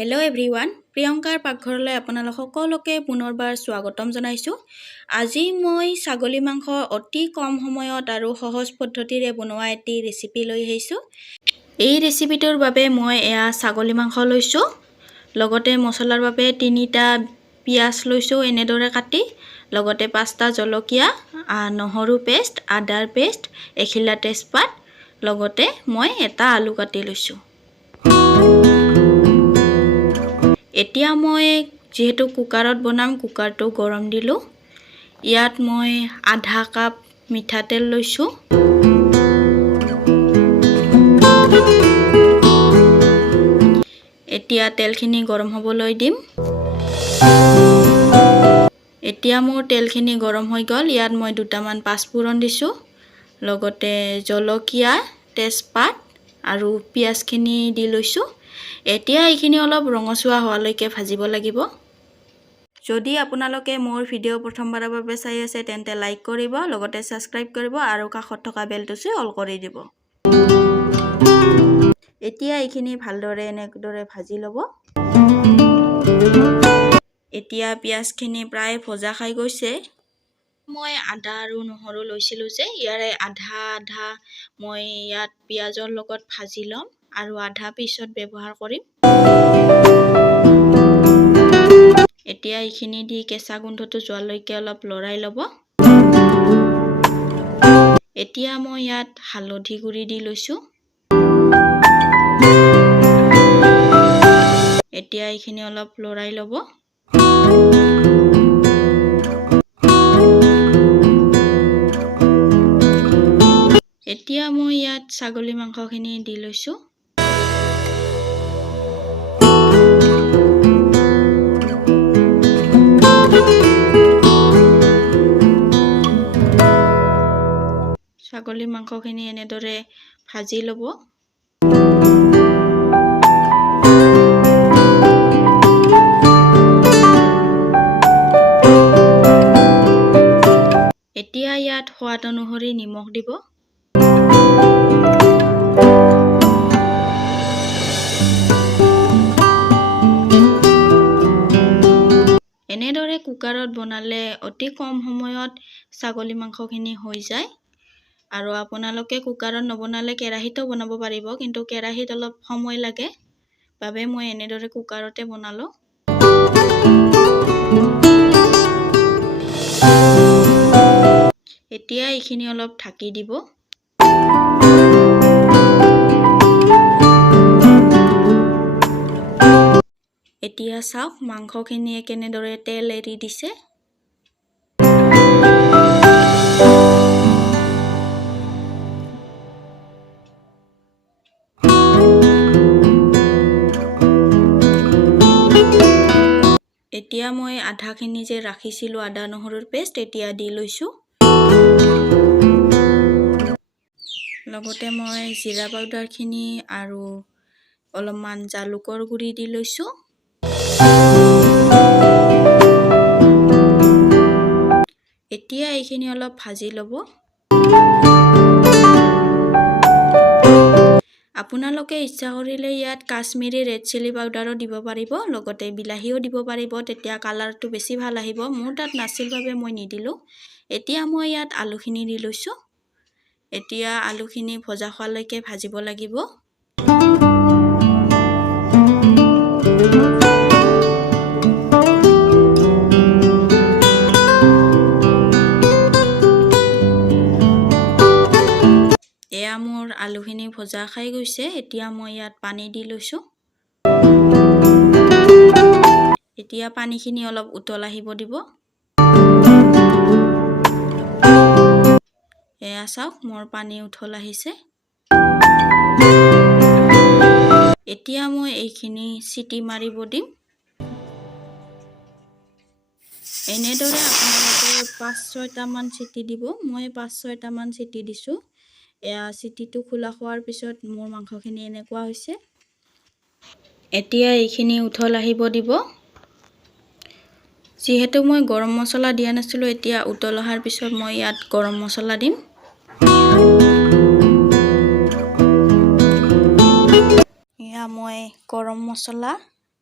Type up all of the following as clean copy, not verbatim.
Hello' everyone, প্ৰিয়ংকাৰ পাকঘৰলৈ আপোনালোক সকলোকে পুনৰবাৰ স্বাগতম জনাইছোঁ। আজি মই ছাগলী মাংস অতি কম সময়ত আৰু সহজ পদ্ধতিৰে বনোৱা এটি ৰেচিপি লৈ আহিছোঁ। এই ৰেচিপিটোৰ বাবে মই ছাগলী মাংস লৈছোঁ। লগতে মছলাৰ বাবে 3টা পিঁয়াজ লৈছোঁ এনেদৰে কাটি, লগতে 5টা জলকীয়া, নহৰু পেষ্ট, আদাৰ পেষ্ট, এখিলা তেজপাত, লগতে মই এটা আলু কাটি লৈছোঁ। এতিয়া মই যেহেতু কুকাৰত বনাম, কুকাৰটো গৰম দিলোঁ। ইয়াত মই আধা কাপ মিঠাতেল লৈছোঁ। এতিয়া তেলখিনি গৰম হ'বলৈ দিম। এতিয়া মোৰ তেলখিনি গৰম হৈ গ'ল। ইয়াত মই 2টামান পাঁচফোৰণ দিছোঁ, লগতে জলকীয়া, তেজপাত আৰু পিঁয়াজখিনি দি লৈছোঁ। এতিয়া এইখিনি অলপ ৰঙচুৱা হোৱালৈকে ভাজিব লাগিব। যদি আপোনালোকে মোৰ ভিডিঅ' প্ৰথমবাৰৰ বাবে চাই আছে তেন্তে লাইক কৰিব, লগতে ছাবস্ক্ৰাইব কৰিব আৰু কাষত থকা বেলটো চুই অল কৰি দিব। এতিয়া এইখিনি ভালদৰে এনেদৰে ভাজি ল'ব। এতিয়া পিঁয়াজখিনি প্ৰায় ভজা খাই গৈছে। মই আদা আৰু নহৰু লৈছিলোঁ যে, ইয়াৰে আধা মই ইয়াত পিঁয়াজৰ লগত ভাজি ল'ম আৰু আধা পিছত ব্যৱহাৰ কৰিম। এতিয়া এইখিনি দি কেঁচা গোন্ধটো যোৱালৈকে অলপ লৰাই ল'ব। এতিয়া মই ইয়াত হালধি গুড়ি দি লৈছোঁ। এতিয়া এইখিনি অলপ লৰাই ল'ব। এতিয়া মই ইয়াত ছাগলী মাংসখিনি দি লৈছোঁ। ছাগলী মাংসখিনি এনেদৰে ভাজি ল'ব। এতিয়া ইয়াত সোৱাদ অনুসৰি নিমখ দিব। এনেদৰে কুকাৰত বনালে অতি কম সময়ত ছাগলী মাংসখিনি হৈ যায়। আৰু আপোনালোকে কুকাৰত নবনালে কেৰাহীতো বনাব পাৰিব, কিন্তু কেৰাহীত অলপ সময় লাগে বাবে মই এনেদৰে কুকাৰতে বনালোঁ। এতিয়া এইখিনি অলপ ঢাকি দিব। এতিয়া চাওক মাংসখিনিয়ে কেনেদৰে তেল এৰি দিছে। এতিয়া মই আধাখিনি যে ৰাখিছিলোঁ আদা নহৰুৰ পেষ্ট, এতিয়া দি লৈছোঁ। লগতে মই জিৰা পাউডাৰখিনি আৰু অলপমান জালুকৰ গুড়ি দি লৈছোঁ। এতিয়া এইখিনি অলপ ভাজি ল'ব। আপোনালোকে ইচ্ছা কৰিলে ইয়াত কাশ্মীৰী ৰেড চিলি পাউডাৰো দিব পাৰিব, লগতে বিলাহীও দিব পাৰিব, তেতিয়া কালাৰটো বেছি ভাল আহিব। মোৰ তাত নাছিল বাবে মই নিদিলোঁ। এতিয়া মই ইয়াত আলুখিনি দি লৈছোঁ। এতিয়া আলুখিনি ভজা হোৱালৈকে ভাজিব লাগিব। এয়া মোৰ আলুখিনি ভজা খাই গৈছে। এতিয়া মই ইয়াত পানী দি লৈছোঁ। এতিয়া পানীখিনি অলপ উতল আহিব দিব। এয়া চাওক মোৰ পানী উতল আহিছে। এতিয়া মই এইখিনি চিটি মাৰিব দিম। এনেদৰে আপোনালোকে 5-6টামান চিটি দিব। মই 5-6টামান চিটি দিছোঁ। এয়া চিটিটো খোলা হোৱাৰ পিছত মোৰ মাংসখিনি এনেকুৱা হৈছে। এতিয়া এইখিনি উতল আহিব দিব। যিহেতু মই গৰম মছলা দিয়া নাছিলোঁ, এতিয়া উতল অহাৰ পিছত মই ইয়াত গৰম মছলা দিম। এয়া মই গৰম মছলা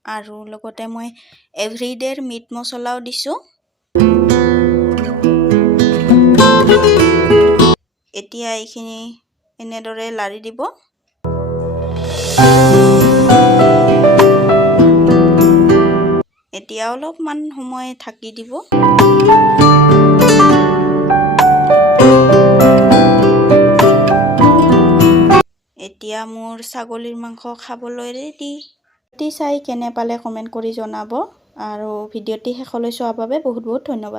আৰু লগতে মই এভৰিডেৰ মিট মছলাও দিছোঁ। এতিয়া এইখিনি এনেদৰে লাৰি দিব। এতিয়া অলপমান সময় ঢাকি দিব। এতিয়া মোৰ ছাগলীৰ মাংস খাবলৈ ৰেডি। ভিডিঅ'টি চাই কেনে পালে কমেণ্ট কৰি জনাব আৰু ভিডিঅ'টি শেষলৈ চোৱাৰ বাবে বহুত বহুত ধন্যবাদ।